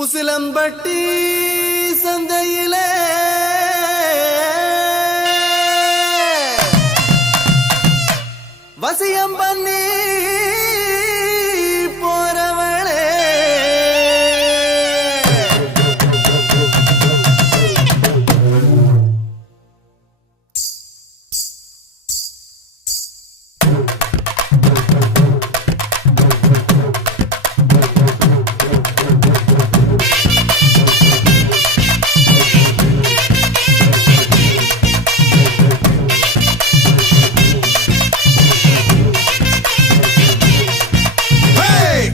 உசிலம்பட்டி சந்தையிலே வசியம் பண்ணி போறவளே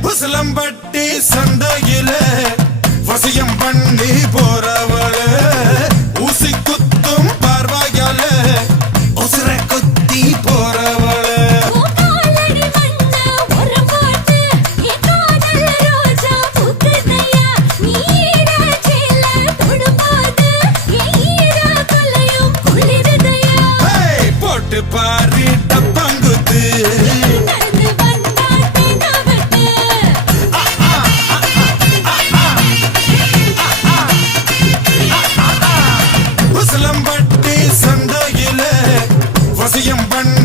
உசிலம்பட்டி சந்தையிலே வசியம் பண்ணி போறவளே ஊசி குத்தும் பார்வையாலே உசிர குத்தி போறவளே போட்டு பாரு டப்பாங்குத்து உசிலம்பட்டி சந்தையிலே வசியம் பண்ணி